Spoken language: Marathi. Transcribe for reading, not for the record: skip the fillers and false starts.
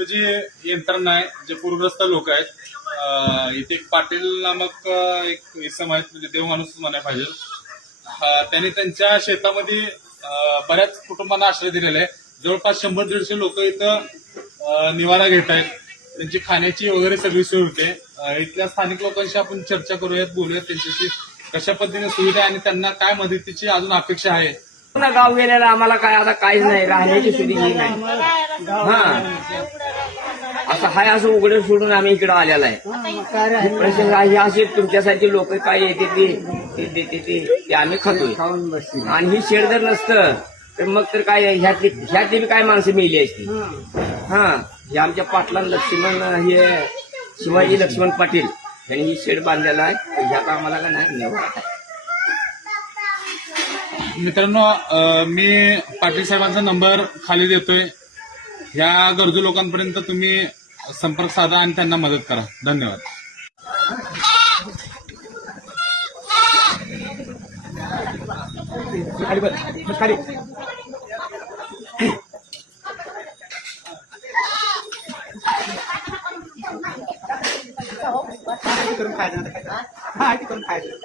इथं जी यंत्रणा आहे, जे पूरग्रस्त लोक आहेत, इथे एक पाटील नामक एक इसम आहेत, म्हणजे देव माणूस म्हणायला पाहिजे. त्यांनी त्यांच्या शेतामध्ये बऱ्याच कुटुंबांना आश्रय दिलेला आहे. जवळपास 100-150 लोक इथं निवारा घेत आहेत. त्यांची खाण्याची वगैरे सगळी सोय होते. इथल्या स्थानिक लोकांशी आपण चर्चा करूयात, बोलूयात त्यांच्याशी कशा पद्धतीने सुविधा आणि त्यांना काय मदतीची अजून अपेक्षा आहे. गाव गेलेला आम्हाला काय आता काहीच नाही, राहण्याची सुविधा नाही. हा असं हाय, असं उघडं सोडून आम्ही इकडे आलेला आहे. असे तुमच्यासाठी लोक काय येते ते देते ते आम्ही खातोय. आणि ही शेड जर नसतं तर मग तर काय ह्यातली बी काय माणसं मिळली असती. हा हे आमच्या पाटला लक्ष्मण, हे शिवाजी लक्ष्मण पाटील यांनी ही शेड बांधलेला आहे. ह्यात आम्हाला का नाही निवड आहे. मित्रांनो, मी पाटील साहेबांचा नंबर खाली देतोय. ह्या गरजू लोकांपर्यंत तुम्ही संपर्क साधा आणि त्यांना मदत करा. धन्यवाद. करून खायचं.